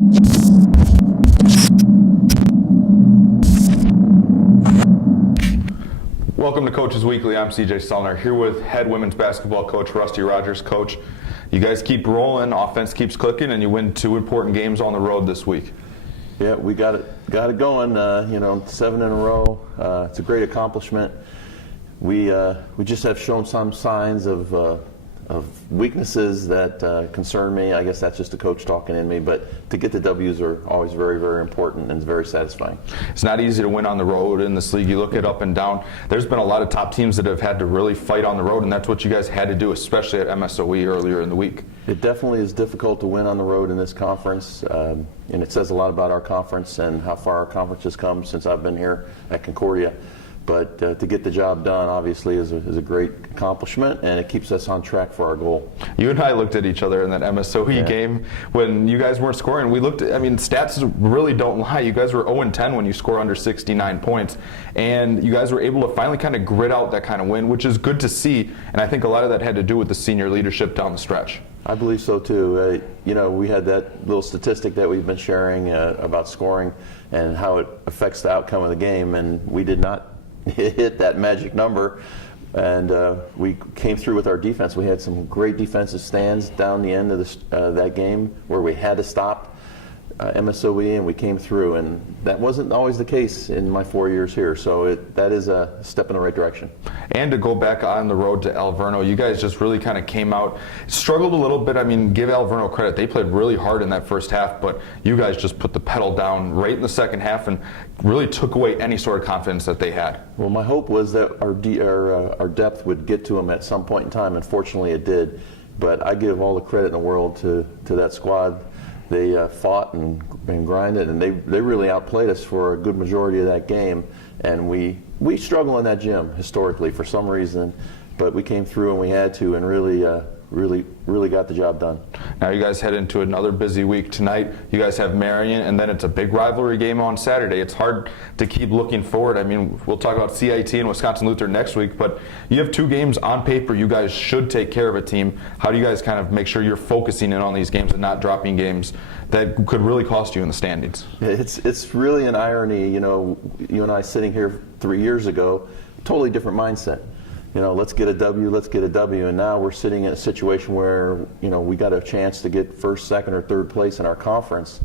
Welcome to Coaches Weekly. I'm CJ Sellner here with head women's basketball coach Rusty Rogers. Coach, you guys keep rolling, offense keeps clicking, and you win 2 important games on the road this week. Yeah, we got it going. 7 in a row. It's a great accomplishment. We just have shown some signs of weaknesses that concern me. I guess that's just the coach talking in me, but to get the W's are always very, very important and very satisfying. It's not easy to win on the road in this league. You look it up and down. There's been a lot of top teams that have had to really fight on the road, and that's what you guys had to do, especially at MSOE earlier in the week. It definitely is difficult to win on the road in this conference, and it says a lot about our conference and how far our conference has come since I've been here at Concordia. But to get the job done, obviously, is a great accomplishment, and it keeps us on track for our goal. You and I looked at each other in that MSOE game when you guys weren't scoring. We looked at, stats really don't lie. You guys were 0-10 when you score under 69 points, and you guys were able to finally kind of grit out that kind of win, which is good to see, and I think a lot of that had to do with the senior leadership down the stretch. I believe so, too. We had that little statistic that we've been sharing about scoring and how it affects the outcome of the game, and we did not hit that magic number, and we came through with our defense. We had some great defensive stands down the end of that game where we had to stop MSOE, and we came through, and that wasn't always the case in my 4 years here, so that is a step in the right direction. And to go back on the road to Alverno, you guys just really kind of came out, struggled a little bit. Give Alverno credit. They played really hard in that first half, but you guys just put the pedal down right in the second half and really took away any sort of confidence that they had. Well, my hope was that our depth would get to them at some point in time, and fortunately it did. But I give all the credit in the world to that squad. They fought and grinded, and they really outplayed us for a good majority of that game. And we struggle in that gym historically for some reason, but we came through and we had to, and really got the job done. Now you guys head into another busy week tonight. You guys have Marion, and then it's a big rivalry game on Saturday. It's hard to keep looking forward. We'll talk about CIT and Wisconsin Lutheran next week, but you have 2 games on paper. You guys should take care of a team. How do you guys kind of make sure you're focusing in on these games and not dropping games that could really cost you in the standings? It's really an irony. You and I sitting here 3 years ago, totally different mindset. Let's get a W, and now we're sitting in a situation where, we got a chance to get first, second, or third place in our conference,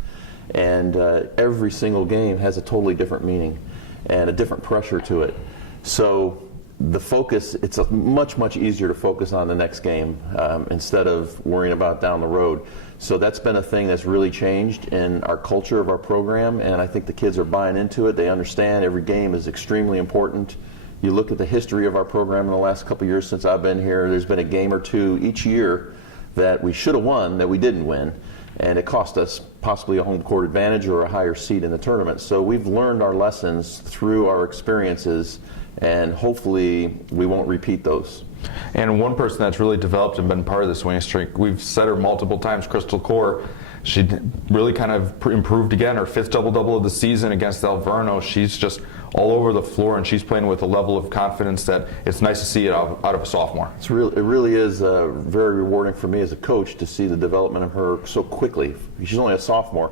and every single game has a totally different meaning and a different pressure to it. So the focus, it's much, much easier to focus on the next game instead of worrying about down the road. So that's been a thing that's really changed in our culture of our program, and I think the kids are buying into it. They understand every game is extremely important. You look at the history of our program in the last couple of years since I've been here, there's been a game or 2 each year that we should have won that we didn't win, and it cost us possibly a home court advantage or a higher seed in the tournament. So we've learned our lessons through our experiences, and hopefully we won't repeat those. And one person that's really developed and been part of this winning streak, we've said her multiple times, Crystal Core. She really kind of improved again. Her 5th double-double of the season against Alverno. She's just all over the floor, and she's playing with a level of confidence that it's nice to see it out of a sophomore. It really is very rewarding for me as a coach to see the development of her so quickly. She's only a sophomore,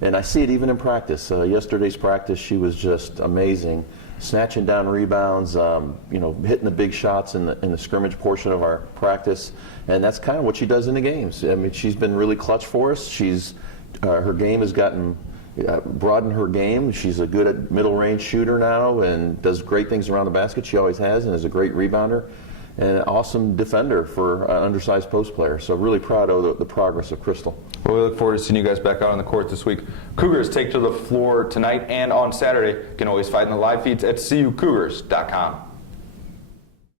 and I see it even in practice. Yesterday's practice, she was just amazing, snatching down rebounds, hitting the big shots in the scrimmage portion of our practice, and that's kind of what she does in the games. She's been really clutch for us. Her game has broadened her game. She's a good middle range shooter now and does great things around the basket. She always has, and is a great rebounder and an awesome defender for an undersized post player. So really proud of the progress of Crystal. Well, we look forward to seeing you guys back out on the court this week. Cougars take to the floor tonight and on Saturday. You can always find the live feeds at CUCougars.com.